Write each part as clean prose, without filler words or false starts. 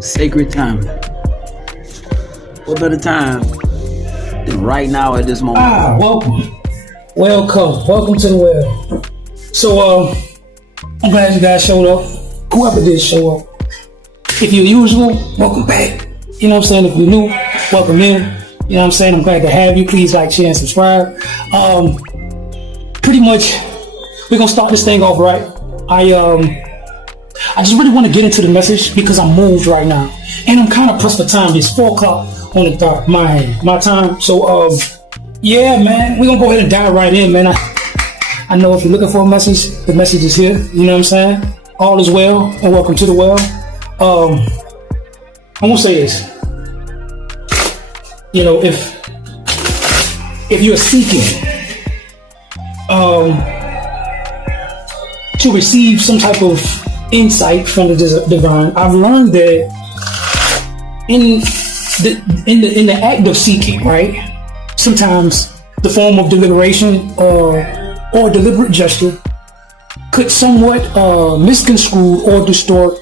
Sacred time. What better time than right now at this moment? Welcome to the well. So, I'm glad you guys showed up. Whoever did show up. If you're usual, welcome back. You know what I'm saying? If you're new, welcome in. You know what I'm saying? I'm glad to have you. Please like, share, and subscribe. Pretty much, we're gonna start this thing off right. I just really want to get into the message because I'm moved right now, and I'm kind of pressed for time. It's 4 o'clock on the dot, my time. So, yeah, man, we're gonna go ahead and dive right in, man. I know if you're looking for a message, the message is here. You know what I'm saying? All is well, and welcome to the well. I'm gonna say this. You know, if you're seeking to receive some type of insight from the divine, I've learned that in the act of seeking, right? Sometimes the form of deliberation or deliberate gesture could somewhat misconstrue or distort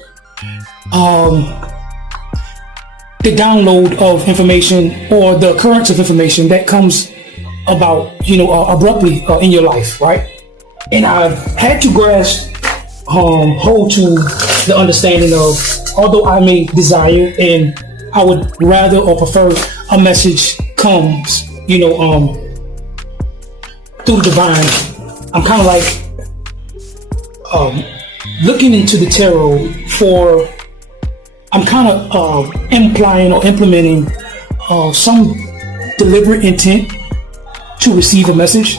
the download of information or the occurrence of information that comes about, abruptly in your life, right? And I've had to grasp, hold to the understanding of, although I may desire and I would rather or prefer a message comes, through the divine, I'm kind of like looking into the tarot for, I'm kind of implying or implementing some deliberate intent to receive a message,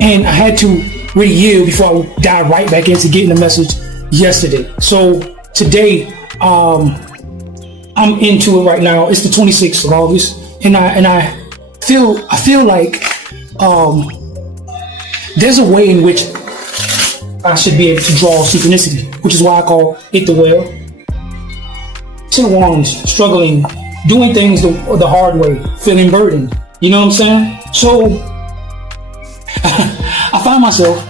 and I had to really yield before I dive right back into getting the message yesterday. So today, I'm into it right now. It's the 26th of August, and I feel like there's a way in which I should be able to draw synchronicity, which is why I call it the well. 10 wands, struggling, doing things the hard way, feeling burdened. You know what I'm saying? So I find myself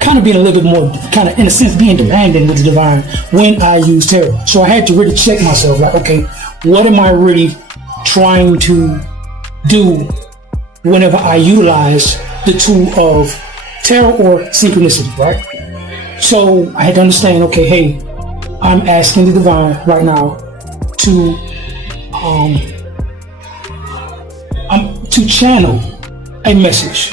kind of being a little bit more, kind of in a sense being demanding with the divine when I use tarot. So I had to really check myself, like, okay, what am I really trying to do whenever I utilize the tool of tarot or synchronicity, right? So I had to understand, okay, hey, I'm asking the divine right now to channel a message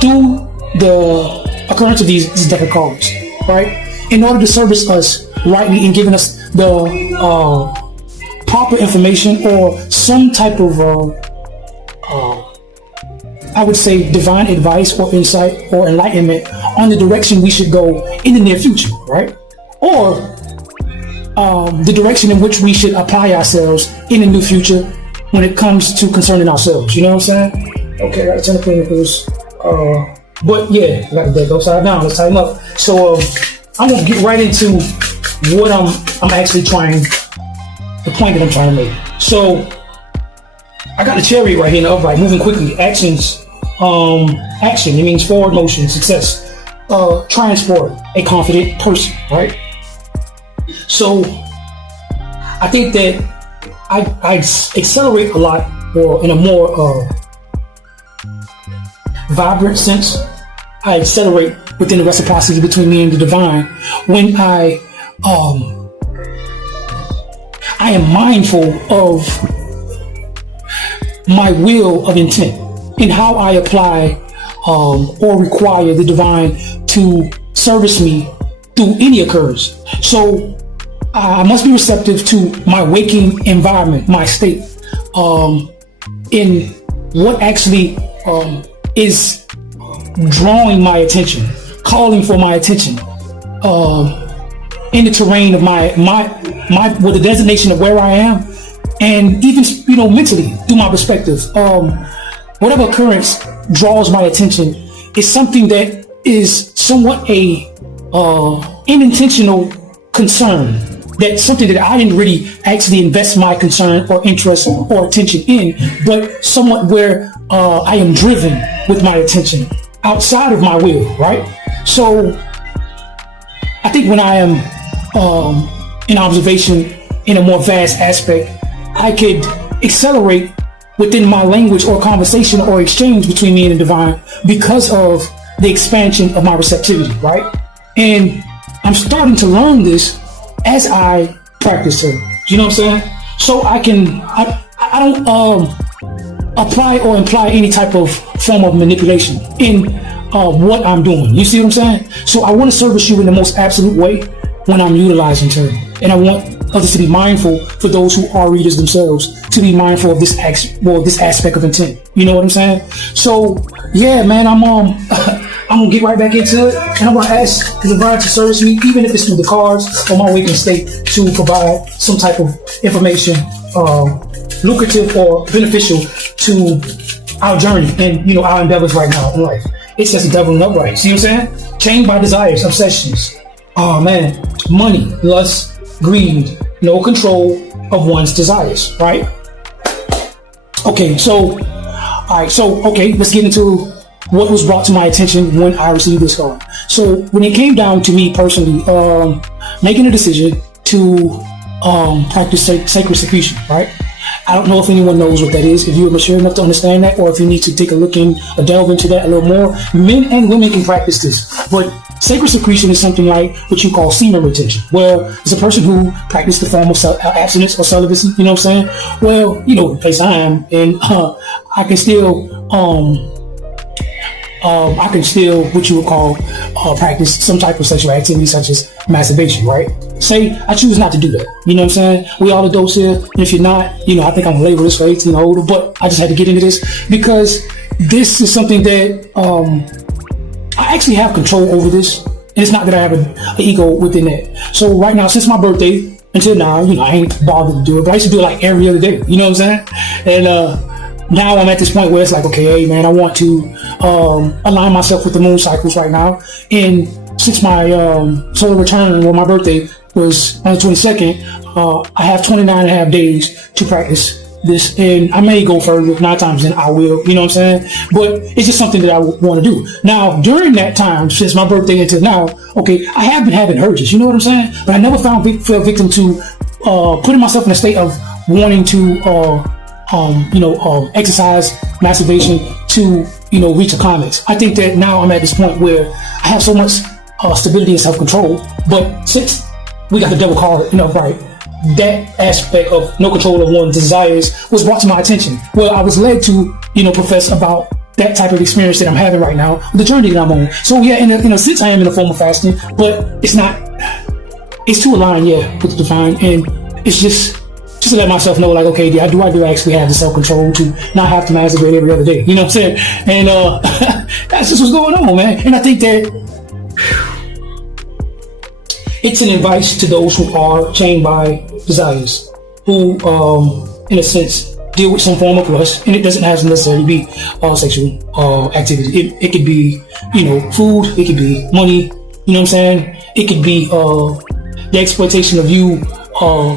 through the occurrence of these different cards, right? In order to service us rightly and giving us the proper information or some type of, I would say, divine advice or insight or enlightenment on the direction we should go in the near future, right? Or the direction in which we should apply ourselves in the new future when it comes to concerning ourselves. You know what I'm saying? Okay, right, 10 of Pentacles. But yeah, like that, go upside down, let's tighten up. So I'm gonna get right into what I'm actually trying, the point that I'm trying to make. So I got the chariot right here in the upright, moving quickly. Action, it means forward motion, success, transport, a confident person, right? So I think that I accelerate a lot, or in a more vibrant sense, I accelerate within the reciprocity between me and the divine when I am mindful of my will of intent and how I apply or require the divine to service me through any occurrence. So I must be receptive to my waking environment, my state, in what actually is drawing my attention, calling for my attention, in the terrain of my with the designation of where I am, and even mentally through my perspective. Whatever occurrence draws my attention is something that is somewhat a unintentional concern. That's something that I didn't really actually invest my concern or interest or attention in, but somewhat where I am driven with my attention outside of my will, right? So I think when I am in observation in a more vast aspect, I could accelerate within my language or conversation or exchange between me and the divine because of the expansion of my receptivity, right? And I'm starting to learn this as I practice it. You know what I'm saying? So I don't apply or imply any type of form of manipulation in what I'm doing. You see what I'm saying? So I want to service you in the most absolute way when I'm utilizing term. And I want others to be mindful, for those who are readers themselves, to be mindful of this aspect of intent. You know what I'm saying? So yeah, man, I'm gonna get right back into it, and I'm gonna ask the divine to service me, even if it's through the cards or my waking state, to provide some type of information, lucrative or beneficial to our journey and our endeavors right now in life. It's just a devil and upright. See what I'm saying? Chained by desires, obsessions. Oh man, money, lust, greed, no control of one's desires, right? Okay, so let's get into what was brought to my attention when I received this card. So when it came down to me personally, making a decision to practice sacred secretion, right? I don't know if anyone knows what that is, if you're mature enough to understand that, or if you need to take a look in or delve into that a little more. Men and women can practice this, but sacred secretion is something like what you call semen retention, where it's a person who practiced the form of abstinence or celibacy. You know what I'm saying? Well, the place I am, and I can still what you would call practice some type of sexual activity such as masturbation, right? Say I choose not to do that. You know what I'm saying? We all adults here, and if you're not, I think I'm gonna label this for 18 or older, but I just had to get into this because this is something that I actually have control over this. And it's not that I have an ego within that. So right now, since my birthday until now, I ain't bothered to do it, but I used to do it like every other day. You know what I'm saying? And now I'm at this point where it's like, okay, hey man, I want to align myself with the moon cycles right now. And since my solar return, my birthday was on the 22nd, I have 29 and a half days to practice this, and I may go further. 9 times then I will, you know what I'm saying? But it's just something that I want to do. Now, during that time, since my birthday until now, okay, I have been having urges, you know what I'm saying? But I never fell victim to putting myself in a state of wanting to exercise masturbation to, reach a climax. I think that now I'm at this point where I have so much stability and self-control, but since we got the double card, right, that aspect of no control of one's desires was brought to my attention. Well, I was led to, profess about that type of experience that I'm having right now, the journey that I'm on. So yeah, in a sense, I am in a form of fasting, but it's to align, with the divine, and it's just to let myself know, like, okay, do I actually have the self-control to not have to masturbate every other day? You know what I'm saying? And that's just what's going on, man. And I think that it's an advice to those who are chained by desires, who, in a sense, deal with some form of lust, and it doesn't have to necessarily be sexual activity. It could be, food. It could be money. You know what I'm saying? It could be the exploitation of you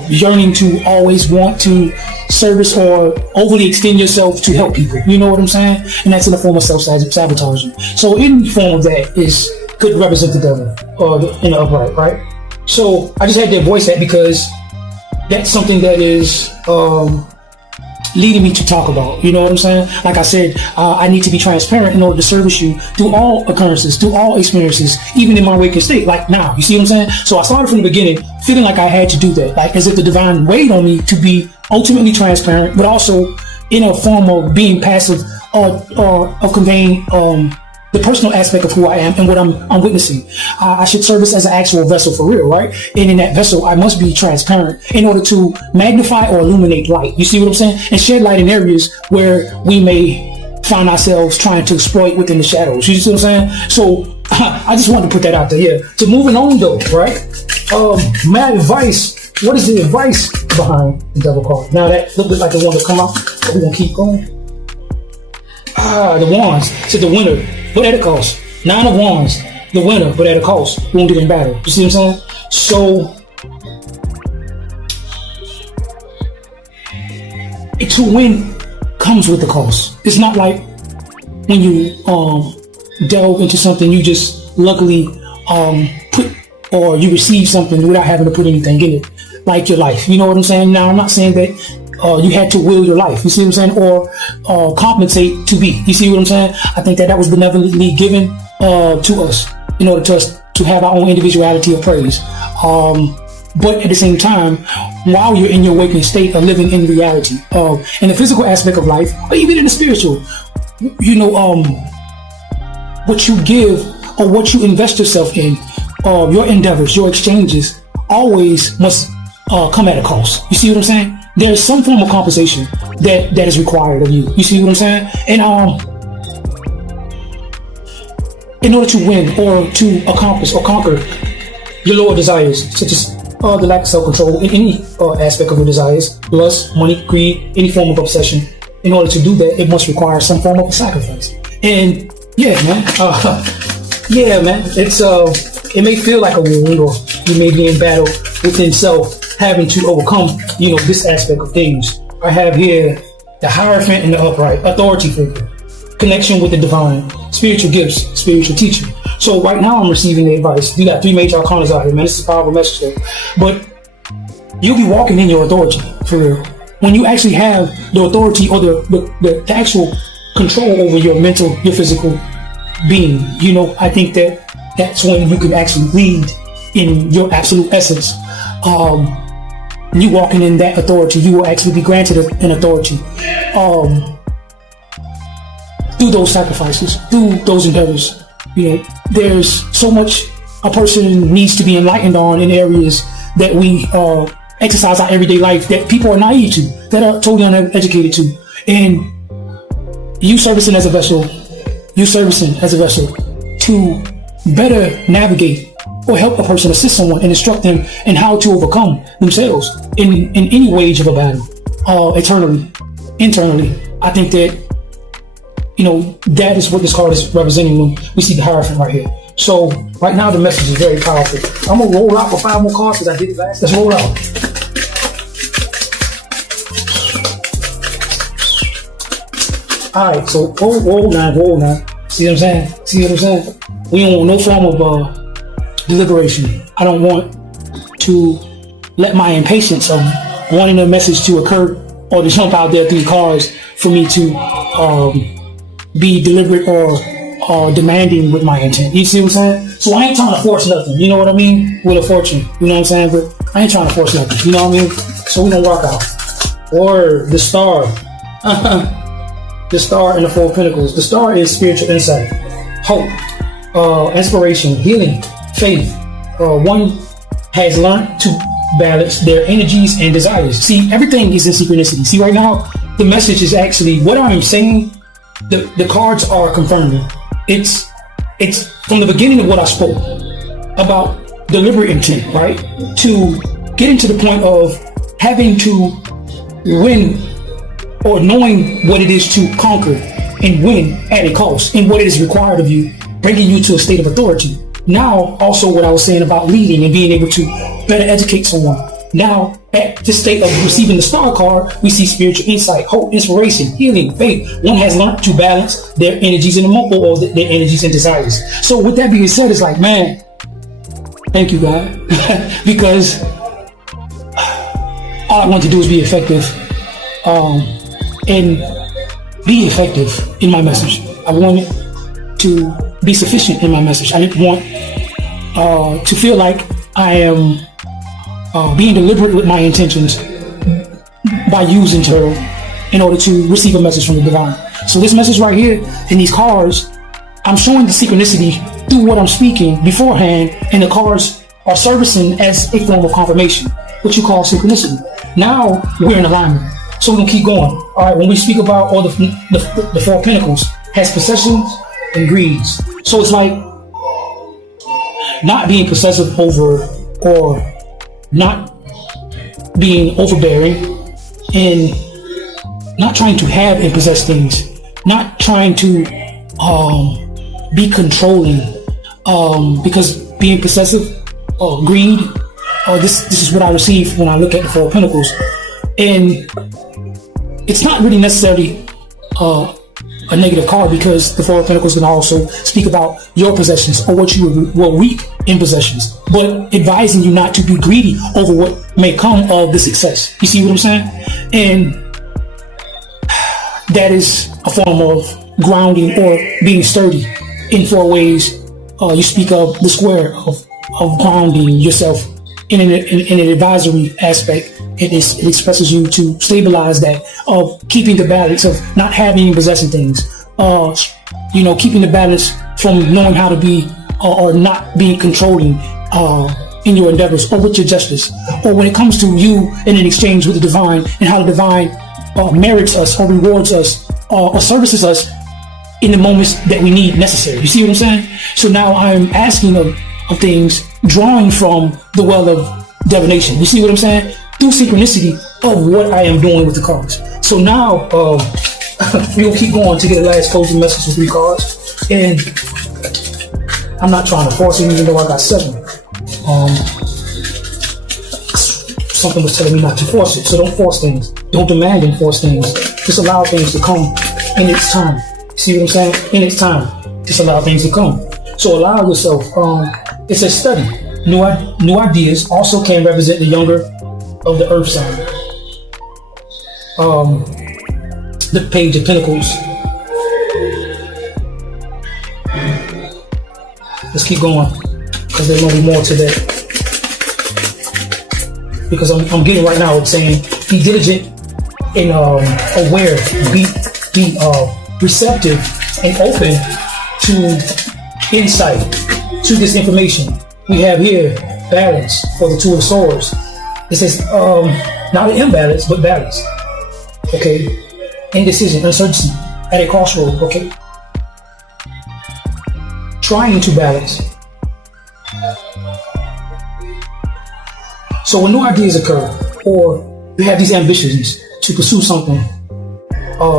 yearning to always want to service or overly extend yourself to help people. You know what I'm saying? And that's in the form of self-sabotaging. So any form of that could represent the devil in the upright, right? So I just had to voice that because that's something that is leading me to talk about. You know what I'm saying? Like I said, I need to be transparent in order to service you through all occurrences, through all experiences, even in my waking state, like now. You see what I'm saying? So I started from the beginning feeling like I had to do that, like as if the divine weighed on me to be ultimately transparent, but also in a form of being passive or of conveying the personal aspect of who I am and what I'm witnessing. I should service as an actual vessel for real, right? And in that vessel, I must be transparent in order to magnify or illuminate light. You see what I'm saying? And shed light in areas where we may find ourselves trying to exploit within the shadows. You see what I'm saying? So I just wanted to put that out there. Yeah. So moving on though, right? My advice. What is the advice behind the double card? Now that looked like the one to come out, but we're gonna keep going. The wands said the winner, but at a cost. 9 of wands, the winner, but at a cost. Wounded in battle. You see what I'm saying? So to win comes with the cost. It's not like when you delve into something, you just luckily put or you receive something without having to put anything in it, like your life. You know what I'm saying? Now, I'm not saying that you had to will your life. You see what I'm saying? Or compensate to be. You see what I'm saying? I think that was benevolently given to us in order to have our own individuality of praise. But at the same time, while you're in your waking state of living in reality, in the physical aspect of life, or even in the spiritual, what you give or what you invest yourself in, your endeavors, your exchanges, always must come at a cost. You see what I'm saying? There's some form of compensation that is required of you. You see what I'm saying? And in order to win or to accomplish or conquer your lower desires, such as the lack of self-control in any aspect of your desires, lust, money, greed, any form of obsession, in order to do that, it must require some form of a sacrifice. And yeah, man, it's it may feel like a wound, or you may be in battle within self, having to overcome, this aspect of things. I have here the Hierophant and the Upright, authority figure, connection with the divine, spiritual gifts, spiritual teaching. So right now I'm receiving the advice. You got 3 major arcanas out here, man. This is a powerful message there. But you'll be walking in your authority, for real. When you actually have the authority or the actual control over your mental, your physical being, I think that's when you can actually lead in your absolute essence. You walking in that authority, you will actually be granted an authority through those sacrifices, through those endeavors. There's so much a person needs to be enlightened on in areas that we exercise our everyday life that people are naive to, that are totally uneducated to. And you servicing as a vessel to better navigate or help a person, assist someone, and instruct them in how to overcome themselves in any wage of a battle, internally. I think that that is what this card is representing when we see the Hierophant right here. So right now the message is very powerful. I'm gonna roll out for 5 more cards because I did it last. Let's roll out. All right, so roll now. See what I'm saying? We don't want no form of deliberation. I don't want to let my impatience of wanting a message to occur or to jump out there through cards for me to be deliberate or demanding with my intent. You see what I'm saying? So I ain't trying to force nothing. You know what I mean? With a fortune. You know what I'm saying? But I ain't trying to force nothing. You know what I mean? So we gonna rock out. Or the Star. The Star and the 4 Pentacles. The Star is spiritual insight, hope, inspiration, healing, faith. One has learned to balance their energies and desires. See, everything is in synchronicity. See, right now, the message is actually what I am saying. The cards are confirming. It's from the beginning of what I spoke about deliberate intent, right? To getting to the point of having to win or knowing what it is to conquer and win at a cost and what it is required of you, bringing you to a state of authority. Now, also what I was saying about leading and being able to better educate someone. Now, at this state of receiving the Star card, we see spiritual insight, hope, inspiration, healing, faith. One has learned to balance their energies and their energies and desires. So with that being said, it's like, man, thank you, God, because all I want to do is be effective, and be effective in my message. I wanted to be sufficient in my message. I didn't want to feel like I am being deliberate with my intentions by using tarot in order to receive a message from the divine. So this message right here in these cards, I'm showing the synchronicity through what I'm speaking beforehand, and the cards are servicing as a form of confirmation, what you call synchronicity. Now we're in alignment, so we're gonna keep going. All right, when we speak about all the 4 Pentacles, has possessions and greeds. So it's like not being possessive over, or not being overbearing, and not trying to have and possess things, not trying to be controlling, because being possessive, greed, this is what I receive when I look at the 4 Pentacles. And it's not really necessarily a negative card, because the Four of Pentacles can also speak about your possessions or what you will reap in possessions, but advising you not to be greedy over what may come of the success. You see what I'm saying? And that is a form of grounding or being sturdy in 4 ways. You speak of the square of grounding yourself in an advisory aspect. It expresses you to stabilize that, of keeping the balance, of not having and possessing things, keeping the balance from knowing how to be or not being controlling in your endeavors or with your justice, or when it comes to you in an exchange with the divine, and how the divine merits us or rewards us or services us in the moments that we need necessary. You see what I'm saying? So now I'm asking of things, drawing from the well of divination. You see what I'm saying? Through synchronicity of what I am doing with the cards. So now we'll keep going to get a last closing message with 3 cards. And I'm not trying to force it, even though I got 7. Something was telling me not to force it. So don't force things. Don't demand and force things. Just allow things to come in its time. See what I'm saying? In its time. Just allow things to come. So allow yourself. It's a study. New ideas also can represent the younger of the earth sign. The Page of Pentacles. Let's keep going, because there's going to be more to that. Because I'm getting right now, it's saying be diligent and aware, be receptive and open to insight, to this information. We have here balance for the Two of Swords. It says not an imbalance, but balance. Okay, indecision, uncertainty at a crossroad. Okay, trying to balance. So when new ideas occur, or you have these ambitions to pursue something,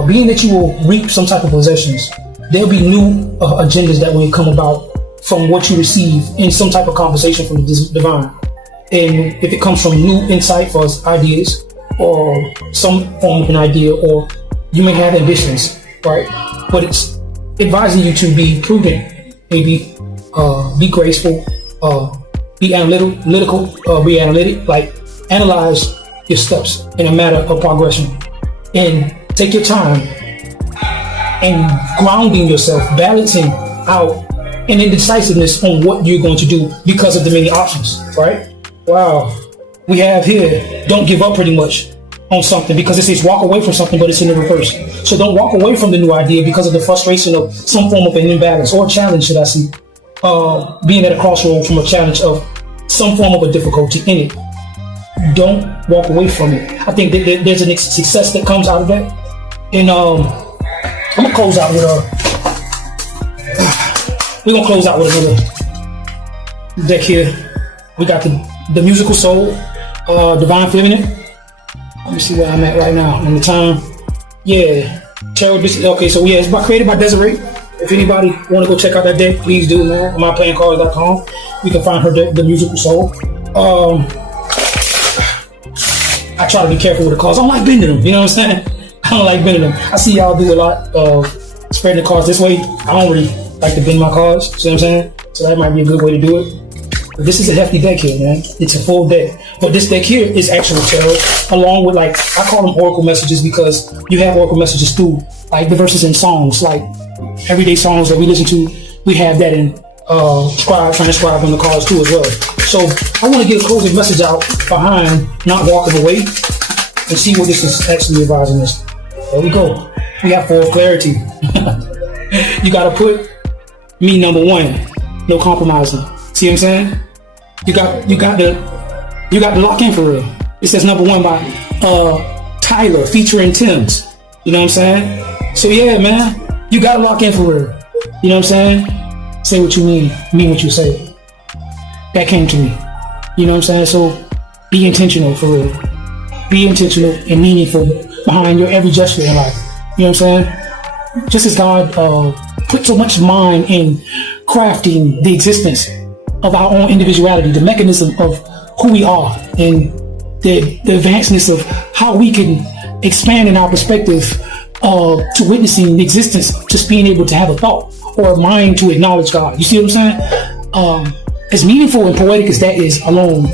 being that you will reap some type of possessions, there'll be new agendas that will come about from what you receive in some type of conversation from the divine. And if it comes from new insight for ideas, or some form of an idea, or you may have ambitions, right? But it's advising you to be prudent, maybe be graceful, be analytical, be analytic, like analyze your steps in a matter of progression, and take your time and grounding yourself, balancing out an indecisiveness on what you're going to do because of the many options, right? Wow. We have here, don't give up pretty much on something, because it says walk away from something, but it's in the reverse. So don't walk away from the new idea because of the frustration of some form of an imbalance or challenge, should I see, being at a crossroad from a challenge of some form of a difficulty in it. Don't walk away from it. I think that there's a success that comes out of that. And I'm gonna close out with we're gonna close out with another deck here. We got the Musical Soul, Divine Feminine. Let me see where I'm at right now in the time. Yeah, Tarot. Okay, so yeah, it's created by Desiree. If anybody want to go check out that deck, please do, man. On myplayingcards.com, you can find her deck, the Musical Soul. I try to be careful with the cards. I don't like bending them. You know what I'm saying? I don't like bending them. I see y'all do a lot of spreading the cards this way. I don't really like to bend my cards. See what I'm saying? So that might be a good way to do it. But this is a hefty deck here, man. It's a full deck. But this deck here is actual tarot, along with, like, I call them oracle messages, because you have oracle messages through, like, the verses in songs, like everyday songs that we listen to. We have that in transcribe on the cards too as well. So I want to get a closing message out behind not walking away, and see what this is actually advising us. There we go. We have full clarity. You gotta put me number one. No compromising. See what I'm saying? You got to lock in for real. It says number one by Tyler featuring Tim's. You know what I'm saying? So yeah, man, you gotta lock in for real. You know what I'm saying? Say what you mean what you say. That came to me. You know what I'm saying? So be intentional for real. Be intentional and meaningful behind your every gesture in life. You know what I'm saying? Just as God put so much mind in crafting the existence of our own individuality, the mechanism of who we are, and the advancedness of how we can expand in our perspective to witnessing the existence, just being able to have a thought or a mind to acknowledge God. You see what I'm saying? As meaningful and poetic as that is alone,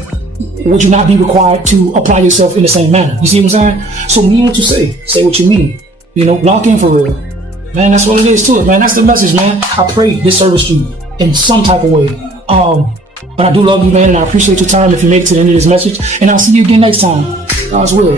would you not be required to apply yourself in the same manner? You see what I'm saying? So mean what you say what you mean, lock in for real. Man, that's what it is to it, man. That's the message, man. I pray this serviced you in some type of way. But I do love you, man, and I appreciate your time if you made it to the end of this message. And I'll see you again next time. God's will.